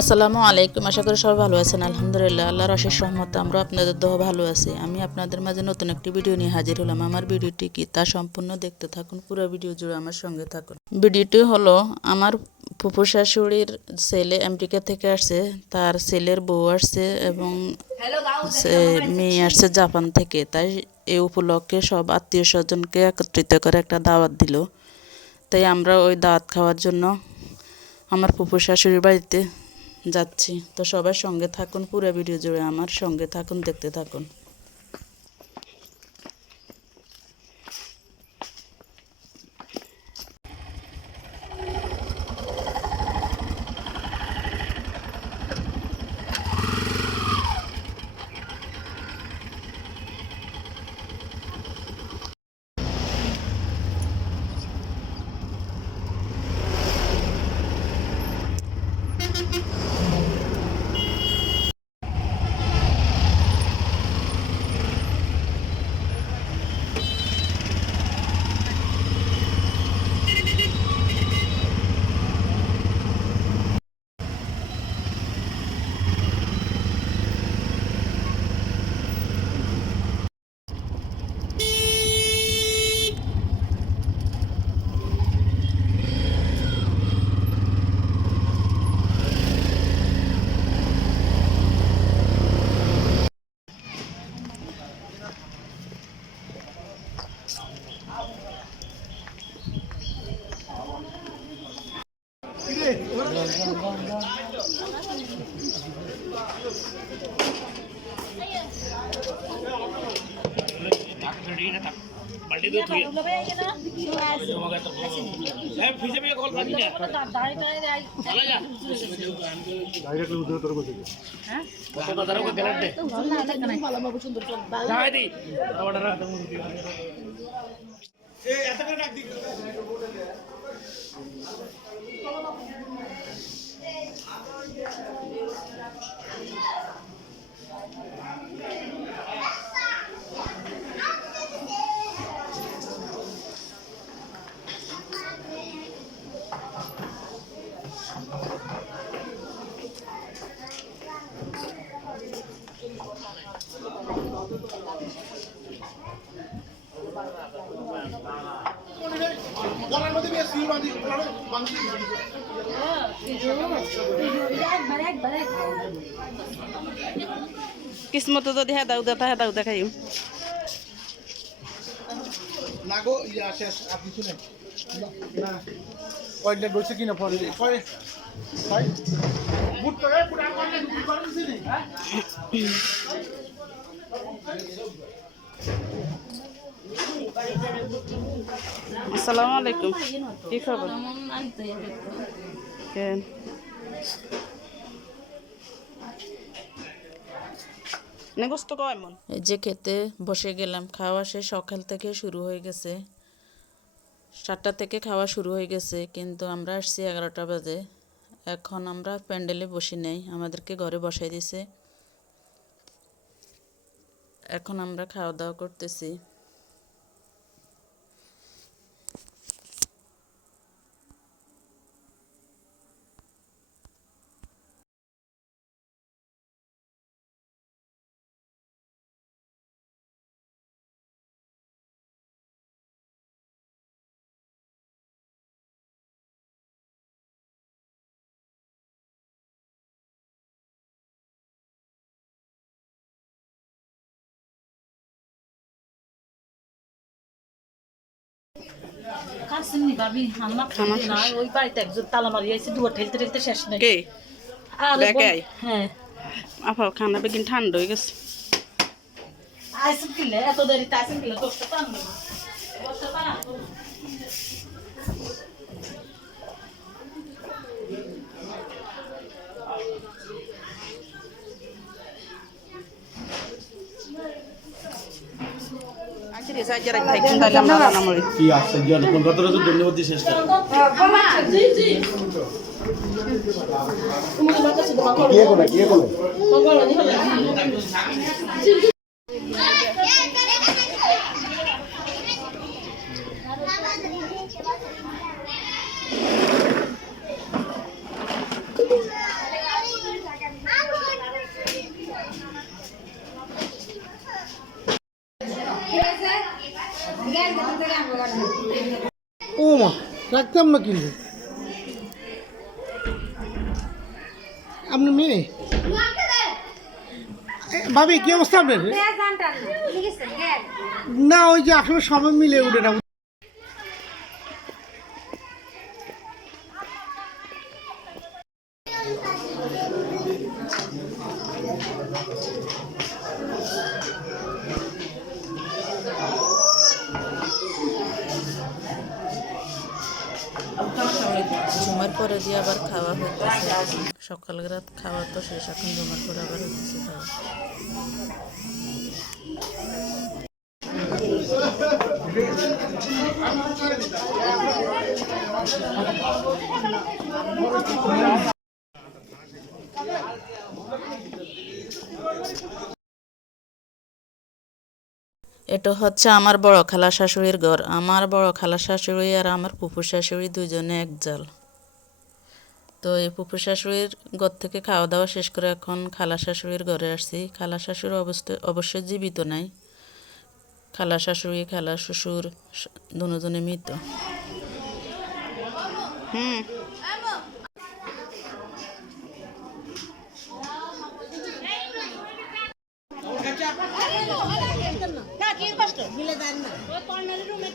আসসালামু আলাইকুম। আশা করি সবাই ভালো আছেন। আলহামদুলিল্লাহ, আল্লাহর অশেষ রহমতে আমরা আপনাদের দোয়া ভালো আছি। আমি আপনাদের মাঝে নতুন একটি ভিডিও নিয়ে হাজির হলাম। আমার ভিডিওটি কি তা সম্পূর্ণ দেখতে থাকুন, পুরো ভিডিও জুড়ে আমার সঙ্গে থাকুন। ভিডিওটি হলো আমার ফুফু শাশুড়ির ছেলে আমেরিকা থেকে আসছে, তার ছেলের বউ আসছে এবং মেয়ে আসছে জাপান থেকে। তাই এই উপলক্ষে সব আত্মীয় স্বজনকে একত্রিত করে একটা দাওয়াত দিল। তাই আমরা ওই দাওয়াত খাওয়ার জন্য আমার ফুফু শাশুড়ির বাড়িতে যাচ্ছি। তো সবার সঙ্গে থাকুন, পুরো ভিডিও জুড়ে আমার সঙ্গে থাকুন, দেখতে থাকুন। কিসমত যদি হেদাউ দেখাই না গো ইয়া শেষ আর কিছু নেই না কয়টা বসে কিনা পড়ে কয় ভাই বুট করে পুরা করলে বুট করে দিছি হ্যাঁ আসসালামু আলাইকুম। কি খবর? কেন এই যে খেতে বসে গেলাম। খাওয়া শেষ, সকাল থেকে শুরু হয়ে গেছে, 7টা থেকে খাওয়া শুরু হয়ে গেছে, কিন্তু আমরা আসছি 11টা বাজে। এখন আমরা প্যান্ডেলে বসি নাই, আমাদেরকে ঘরে বসাই দিছে। এখন আমরা খাওয়া দাওয়া করতেছি। ওই বাড়িতে একজন তালা মারিয়েছে, দুয়ার ঠেলতে ঠেলতে শেষ নেই। হ্যাঁ, আপা খানা বেগিন ঠান্ডা হয়ে গেছে। আইসেন কিলে এত দেরিতে আইসেন কিলে দশটা পান কি আসছে জন কলকাতার জন্য ধন্যবাদ দিয়ে শেষ করে কি করে রাখতাম না কিন্তু আপনার মেয়ে ভাবি কি অবস্থা আপনার না ওই যে আসলে সবাই মিলে উঠে না জুমার পরে দিয়ে আবার খাওয়া হচ্ছে সকাল রাত খাওয়া তো শেষ এখন জুমার পরে আবার হচ্ছে খাওয়া এটা হচ্ছে আমার বড় খালা শাশুড়ির ঘর আমার বড় খালা শাশুড়ি আর আমার ফুফু শাশুড়ি দুজনে এক জাল তো এই ফুফু শাশুড়ির ঘর থেকে খাওয়া দাওয়া শেষ করে এখন খালা শাশুড়ির ঘরে আসছি খালা শাশুড়ি অবশ্যই জীবিত নাই খালা শাশুড়ি খালা শ্বশুর দুজনে মৃত না কি কষ্ট মিলে দেন না ওই কর্নারের রুমে